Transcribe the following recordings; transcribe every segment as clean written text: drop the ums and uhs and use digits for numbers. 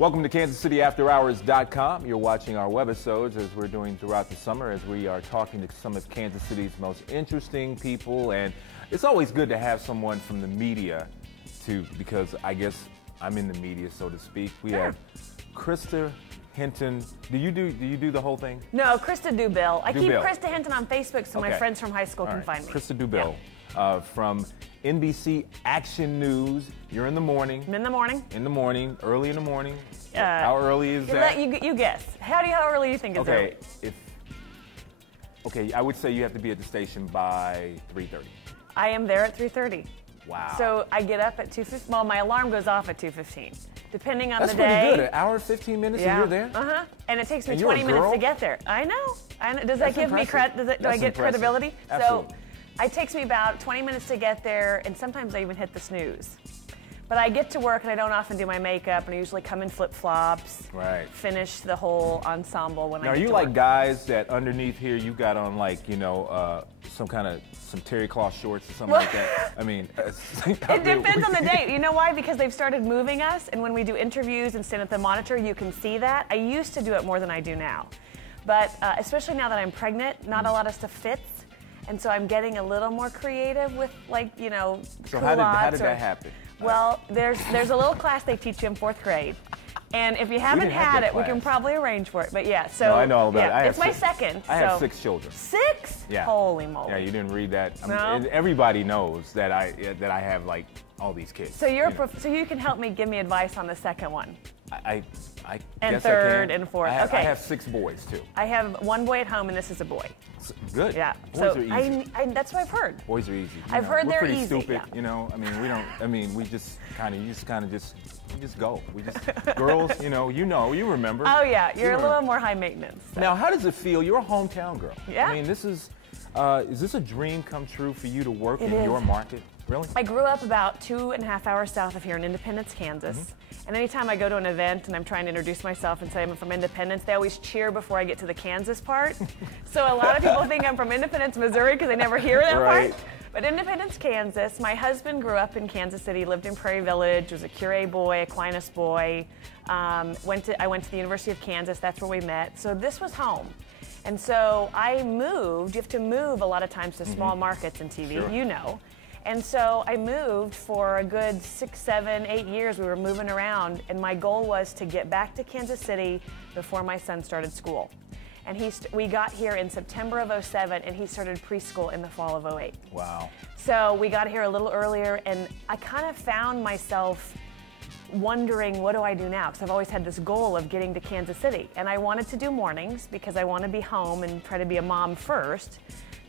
Welcome to KansasCityAfterHours.com. You're watching our webisodes as we're doing throughout the summer, as we are talking to some of Kansas City's most interesting people. And it's always good to have someone from the media, because I guess I'm in the media, so to speak. We have Christa Hinton. Do you do the whole thing? No, Christa Dubill. I keep Christa Hinton on Facebook so my friends from high school can find me. Christa Dubill from NBC Action News. You're in the morning. I'm in the morning. In the morning, early in the morning. How early is that? You guess. How early do you think is early? I would say you have to be at the station by 3:30. I am there at 3:30. Wow. So I get up at 2:15. Well, my alarm goes off at 2:15, depending on the day. That's pretty good. An hour, 15 minutes, and you're there? Uh-huh. And it takes me 20 minutes to get there. I know. Does that give me credit? Do I get credibility? Absolutely. So it takes me about 20 minutes to get there, and sometimes I even hit the snooze. But I get to work, and I don't often do my makeup, and I usually come in flip-flops, finish the whole ensemble when I get to work. Now, are you like guys that underneath here you got on, like, you know, some terry cloth shorts or something like that? I mean, it depends on the day. You know why? Because they've started moving us, and when we do interviews and stand at the monitor, you can see that. I used to do it more than I do now. But especially now that I'm pregnant, not a lot of stuff fits. And so I'm getting a little more creative with, like, you know, So how did that happen? Well, there's a little class they teach you in 4th grade. And if you haven't had it, we can probably arrange for it. But yeah, so no, I know all about it. It's my second. I have 6 children. 6? Yeah. Holy moly. Yeah, you didn't read that. I mean, No. everybody knows that I have, like, all these kids. So so you can help me give me advice on the second one. I and guess third I can. and fourth. I have 6 boys too. I have 1 boy at home, and this is a boy. Good. Yeah. Boys are easy. That's what I've heard. Boys are easy. I've heard they're pretty easy. Stupid, Yeah. you know. I mean, we don't. I mean, we just kind of go. We just girls. You remember. Oh yeah, you're a little more high maintenance. So. Now, how does it feel? You're a hometown girl. Yeah. I mean, is this a dream come true for you to work in your market? Really? I grew up about 2.5 hours south of here in Independence, Kansas. And anytime I go to an event and I'm trying to introduce myself and say I'm from Independence, they always cheer before I get to the Kansas part. So a lot of people think I'm from Independence, Missouri, because they never hear that part. But Independence, Kansas. My husband grew up in Kansas City, lived in Prairie Village, was a Curie boy, Aquinas boy. I went to the University of Kansas. That's where we met. So this was home. And so I moved. You have to move a lot of times to small markets in TV, you know. And so I moved for a good 6, 7, 8 years. We were moving around, and my goal was to get back to Kansas City before my son started school. And we got here in September of '07, and he started preschool in the fall of '08. Wow. So we got here a little earlier, and I kind of found myself wondering, what do I do now? Because I've always had this goal of getting to Kansas City. And I wanted to do mornings because I want to be home and try to be a mom first.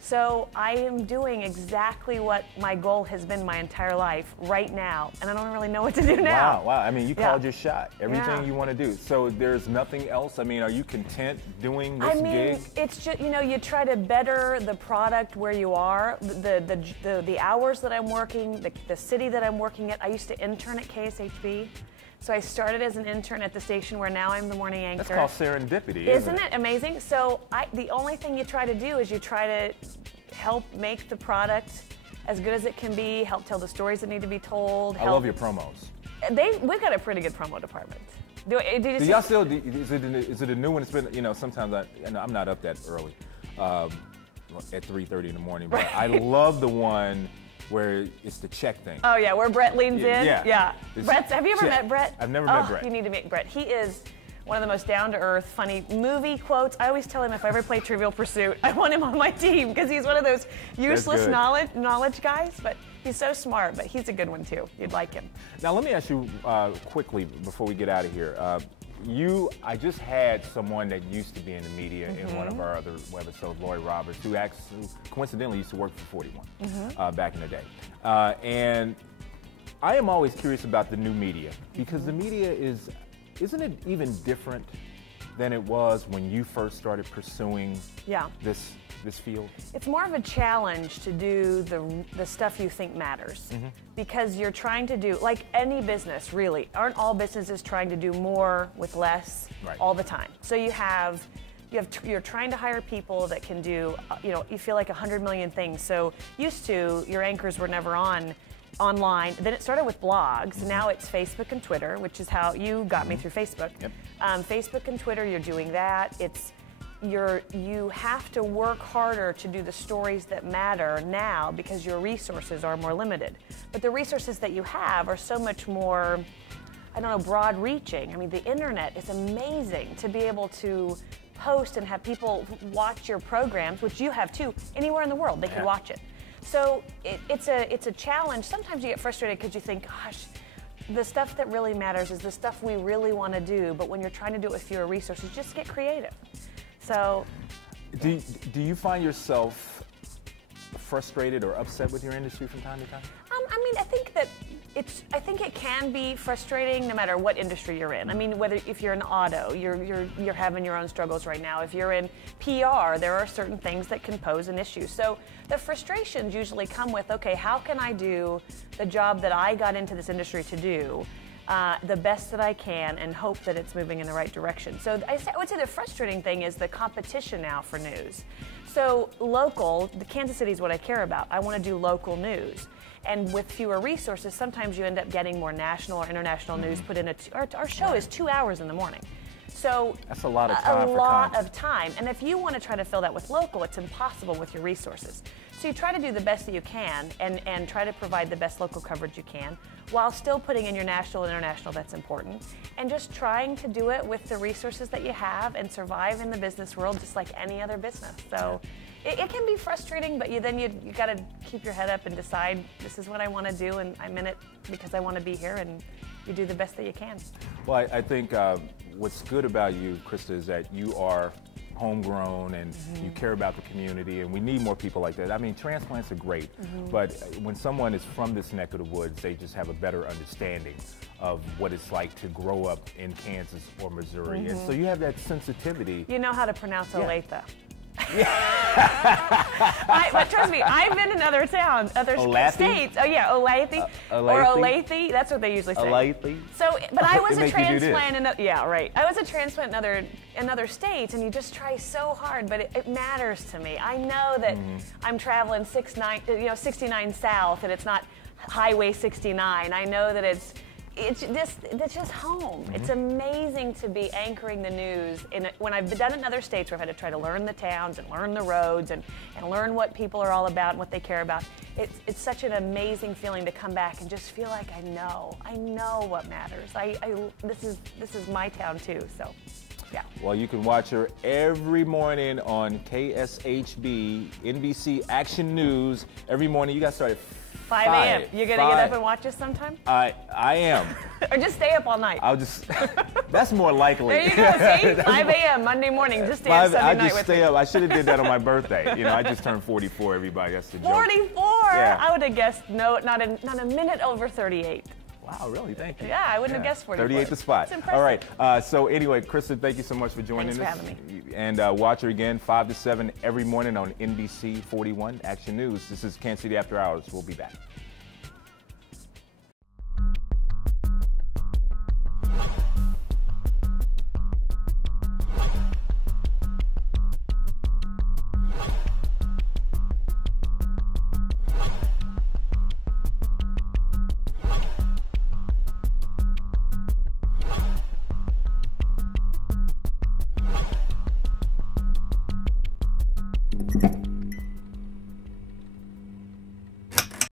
So I am doing exactly what my goal has been my entire life right now, and I don't really know what to do now. Wow. I mean, you called your shot. Everything you want to do. So there's nothing else? I mean, are you content doing this gig? It's just, you try to better the product where you are, the hours that I'm working, the city that I'm working at. I used to intern at KSHB. So I started as an intern at the station where now I'm the morning anchor. That's called serendipity, isn't it amazing? So the only thing you try to do is you try to help make the product as good as it can be, help tell the stories that need to be told. I love your promos. We've got a pretty good promo department. Do y'all still, is it a new one? It's been, sometimes I'm not up that early at 3:30 in the morning, but I love the one where it's the check thing. Oh yeah, where Brett leans in. Yeah. Have you ever met Brett? I've never met Brett. You need to meet Brett. He is one of the most down-to-earth, funny movie quotes. I always tell him if I ever play Trivial Pursuit, I want him on my team because he's one of those useless knowledge guys. But he's so smart. But he's a good one too. You'd like him. Now let me ask you quickly before we get out of here. I just had someone that used to be in the media in one of our other webisodes, Lori Roberts, who coincidentally used to work for 41 back in the day. And I am always curious about the new media because the media isn't it even different than it was when you first started pursuing this field? It's more of a challenge to do the stuff you think matters because you're trying to do, like any business really, aren't all businesses trying to do more with less all the time? So you have you're trying to hire people that can do, you feel like 100 million things. So used to, your anchors were never online. Then it started with blogs. Now it's Facebook and Twitter, which is how you got me through Facebook. Yep. Facebook and Twitter, you're doing that. You have to work harder to do the stories that matter now because your resources are more limited. But the resources that you have are so much more, I don't know, broad reaching. I mean, the internet is amazing to be able to post and have people watch your programs, which you have too, anywhere in the world, they could watch it. So it's a challenge. Sometimes you get frustrated because you think, gosh, the stuff that really matters is the stuff we really want to do, but when you're trying to do it with fewer resources, just get creative. So, do you find yourself frustrated or upset with your industry from time to time? I mean, I think it can be frustrating no matter what industry you're in. I mean, if you're in auto, you're having your own struggles right now. If you're in PR, there are certain things that can pose an issue. So the frustrations usually come with, okay, how can I do the job that I got into this industry to do the best that I can and hope that it's moving in the right direction. So I would say the frustrating thing is the competition now for news. So local, the Kansas City is what I care about. I want to do local news. And with fewer resources, sometimes you end up getting more national or international news put in. Our show is 2 hours in the morning. So that's a lot of time. A lot of time. And if you want to try to fill that with local, it's impossible with your resources. So you try to do the best that you can and try to provide the best local coverage you can while still putting in your national and international that's important. And just trying to do it with the resources that you have and survive in the business world just like any other business. So it can be frustrating, but you got to keep your head up and decide this is what I want to do and I'm in it because I want to be here, and you do the best that you can. Well, I think what's good about you, Christa, is that you are homegrown and you care about the community, and we need more people like that. I mean, transplants are great, but when someone is from this neck of the woods, they just have a better understanding of what it's like to grow up in Kansas or Missouri. And so you have that sensitivity. You know how to pronounce Olathe. But trust me, I've been in other towns, other states. Oh yeah, Olathe or Olathe. That's what they usually say. Olathe. So, but I was a transplant. I was a transplant in other states, and you just try so hard. But it matters to me. I know that I'm traveling 69 south, and it's not Highway 69. I know that it's just home. It's amazing to be anchoring the news when I've done it in other states where I've had to try to learn the towns and learn the roads and learn what people are all about and what they care about. It's such an amazing feeling to come back and just feel like I know what matters. This is my town too, so yeah. Well, you can watch her every morning on KSHB, NBC Action News. Every morning. You got started 5 a.m. You're going to get up and watch us sometime? I am. Or just stay up all night? That's more likely. There you go, see? 5 a.m. Monday morning, just stay up Sunday night with me. I should have did that on my birthday. You know, I just turned 44, everybody. That's the joke. 44? Yeah. I would have guessed, no, not a minute over 38. Wow, really? Thank you. Yeah, I wouldn't have guessed 44. 38 the spot. That's impressive. All right. So anyway, Christa, thank you so much for joining us. Thanks for having me. And watch her again 5 to 7 every morning on NBC 41 Action News. This is Kansas City After Hours. We'll be back.